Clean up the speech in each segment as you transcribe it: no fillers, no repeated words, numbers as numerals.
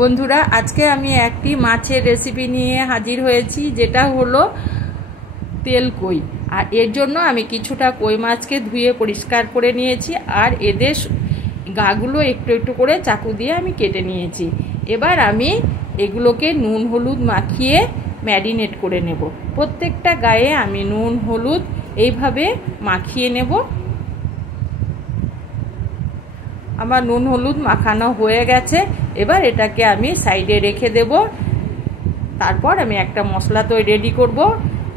বন্ধুরা, আজকে আমি একটি মাছের রেসিপি নিয়ে হাজির হয়েছি, যেটা হলো তেল কই। আর এর জন্য আমি কিছুটা কই মাছকে ধুয়ে পরিষ্কার করে নিয়েছি, আর এদের গাগুলো একটু একটু করে চাকু দিয়ে আমি কেটে নিয়েছি। এবার আমি এগুলোকে নুন হলুদ মাখিয়ে ম্যারিনেট করে নেব। প্রত্যেকটা গায়ে আমি নুন হলুদ এইভাবে মাখিয়ে নেব। আমার নুন হলুদ মাখানো হয়ে গেছে। এবার এটাকে আমি সাইডে রেখে দেব। তারপর আমি একটা মশলা রেডি করব।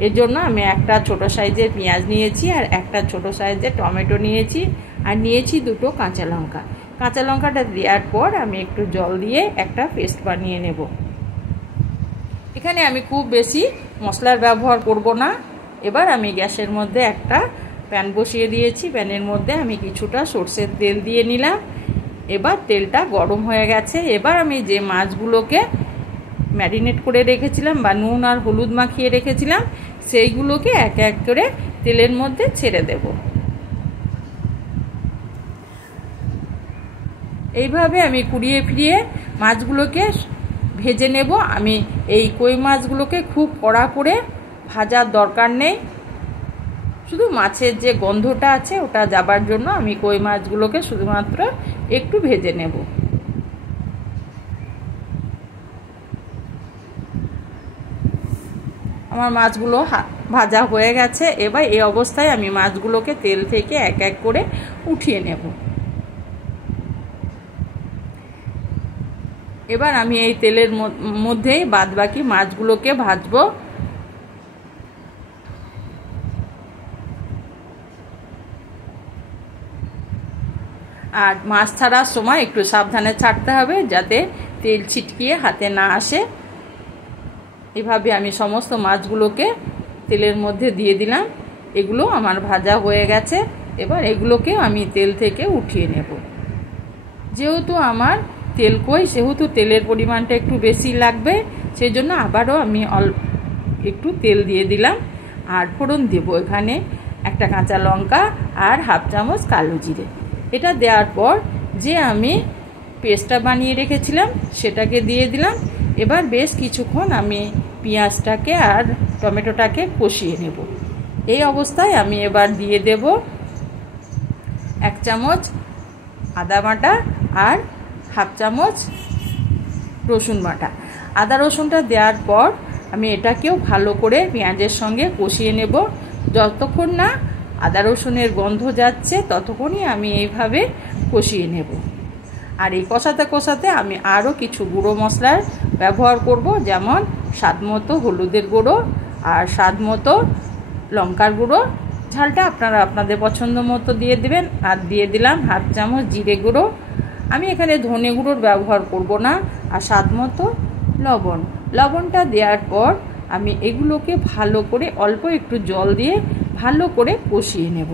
এর জন্য আমি একটা ছোট সাইজের পেঁয়াজ নিয়েছি, আর একটা ছোট সাইজের টমেটো নিয়েছি, আর নিয়েছি দুটো কাঁচা লঙ্কা। কাঁচা লঙ্কাটা দেওয়ার পর আমি একটু জল দিয়ে একটা পেস্ট বানিয়ে নেব। এখানে আমি খুব বেশি মশলার ব্যবহার করব না। এবার আমি গ্যাসের মধ্যে একটা প্যান বসিয়ে দিয়েছি। প্যানের মধ্যে আমি কিছুটা সরষের তেল দিয়ে নিলাম। এবার তেলটা গরম হয়ে গেছে। এবার আমি যে মাছগুলোকে ম্যারিনেট করে রেখেছিলাম বা নুন আর হলুদ মাখিয়ে রেখেছিলাম, সেইগুলোকে এক এক করে তেলের মধ্যে ছেড়ে দেব। এইভাবে আমি কুড়িয়ে ফিরিয়ে মাছগুলোকে ভেজে নেব। আমি এই কই মাছগুলোকে খুব কড়া করে ভাজার দরকার নেই, শুধু মাছের যে গন্ধটা আছে ওটা যাবার জন্য আমি কই মাছগুলোকে শুধুমাত্র একটু ভেজে নেব। আমার মাছগুলো ভাজা হয়ে গেছে। এবার এই অবস্থায় আমি মাছগুলোকে তেল থেকে এক এক করে উঠিয়ে নেব। এবার আমি এই তেলের মধ্যেই বাদবাকি মাছগুলোকে ভাজবো। আর মাছ ছাড়ার সময় একটু সাবধানে ছাড়তে হবে, যাতে তেল ছিটকিয়ে হাতে না আসে। এভাবে আমি সমস্ত মাছগুলোকে তেলের মধ্যে দিয়ে দিলাম। এগুলো আমার ভাজা হয়ে গেছে। এবার এগুলোকে আমি তেল থেকে উঠিয়ে নেব। যেহেতু আমার তেল কই, সেহেতু তেলের পরিমাণটা একটু বেশি লাগবে। সেই জন্য আবারও আমি একটু তেল দিয়ে দিলাম। আর ফোড়ন দেব এখানে একটা কাঁচা লঙ্কা আর হাফ চামচ কালো জিরে। এটা দেওয়ার পর যে আমি পেস্টটা বানিয়ে রেখেছিলাম সেটাকে দিয়ে দিলাম। এবার বেশ কিছুক্ষণ আমি পেঁয়াজটাকে আর টমেটোটাকে কষিয়ে নেব। এই অবস্থায় আমি এবার দিয়ে দেব 1 চামচ আদা বাটা আর হাফ চামচ রসুন বাটা। আদা রসুনটা দেওয়ার পর আমি এটাকেও ভালো করে পেঁয়াজের সঙ্গে কষিয়ে নেব। যতক্ষণ না আদা রসুনের গন্ধ যাচ্ছে ততক্ষণই আমি এইভাবে কষিয়ে নেব। আর এই কষাতে কষাতে আমি আরও কিছু গুঁড়ো মশলার ব্যবহার করব, যেমন স্বাদমতো হলুদের গুঁড়ো আর স্বাদমতো লঙ্কার গুঁড়ো। ঝালটা আপনারা আপনাদের পছন্দ মতো দিয়ে দেবেন। আর দিয়ে দিলাম হাফ চামচ জিরে গুঁড়ো। আমি এখানে ধনে গুঁড়োর ব্যবহার করব না। আর স্বাদমতো লবণটা দেওয়ার পর আমি এগুলোকে ভালো করে অল্প একটু জল দিয়ে ভালো করে কষিয়ে নেব।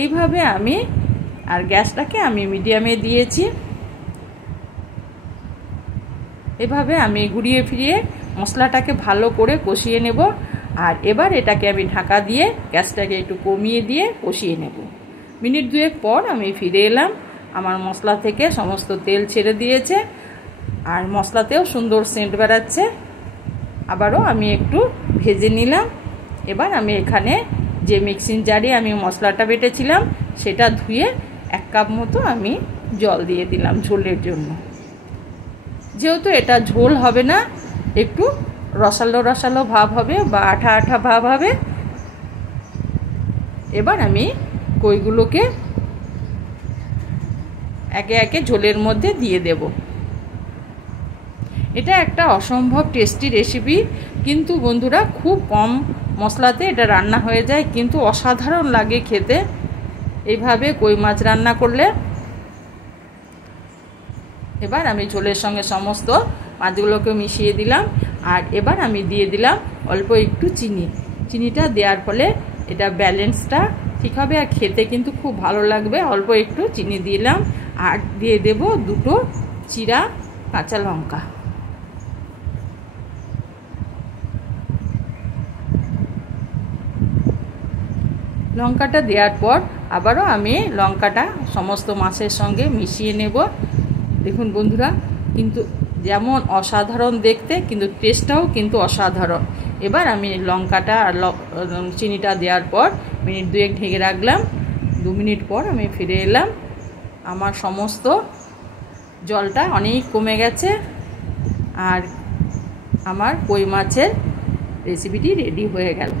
এইভাবে আমি, আর গ্যাসটাকে আমি মিডিয়ামে দিয়েছি। এভাবে আমি ঘুরিয়ে ফিরিয়ে মশলাটাকে ভালো করে কষিয়ে নেব। আর এবার এটাকে আমি ঢাকা দিয়ে গ্যাসটাকে একটু কমিয়ে দিয়ে কষিয়ে নেব। মিনিট 2 পর আমি ফিরে এলাম। আমার মশলা থেকে সমস্ত তেল ছেড়ে দিয়েছে, আর মশলাতেও সুন্দর সেন্ট বেরাচ্ছে। আবারও আমি একটু ভেজে নিলাম। এবার আমি এখানে যে মিক্সিং জারে আমি মশলাটা বেটেছিলাম সেটা ধুয়ে 1 কাপ মতো আমি জল দিয়ে দিলাম ঝোলের জন্য। যেহেতু এটা ঝোল হবে না, একটু রসালো রসালো ভাব হবে বা আঠা আঠা ভাব হবে। এবার আমি কইগুলোকে একে একে ঝোলের মধ্যে দিয়ে দেব। এটা একটা অসম্ভব টেস্টি রেসিপি, কিন্তু বন্ধুরা খুব কম মশলাতে এটা রান্না হয়ে যায়, কিন্তু অসাধারণ লাগে খেতে এইভাবে কই মাছ রান্না করলে। এবার আমি ঝোলের সঙ্গে সমস্ত মাছগুলোকে মিশিয়ে দিলাম। আর এবার আমি দিয়ে দিলাম অল্প একটু চিনিটা দেওয়ার ফলে এটা ব্যালেন্সটা ঠিক হবে, আর খেতে কিন্তু খুব ভালো লাগবে। অল্প একটু চিনি দিলাম। আর দিয়ে দেব 2 চিরা কাঁচা লঙ্কা। লঙ্কাটা দেওয়ার পর আবারও আমি লঙ্কাটা সমস্ত মাছের সঙ্গে মিশিয়ে নেব। দেখুন বন্ধুরা, কিন্তু যেমন অসাধারণ দেখতে, কিন্তু টেস্টটাও কিন্তু অসাধারণ। এবার আমি লঙ্কাটা আর চিনিটা দেওয়ার পর মিনিট 2 ঢেকে রাখলাম। 2 মিনিট পর আমি ফিরে এলাম। আমার সমস্ত জলটা অনেক কমে গেছে আর আমার কই মাছের রেসিপিটি রেডি হয়ে গেল।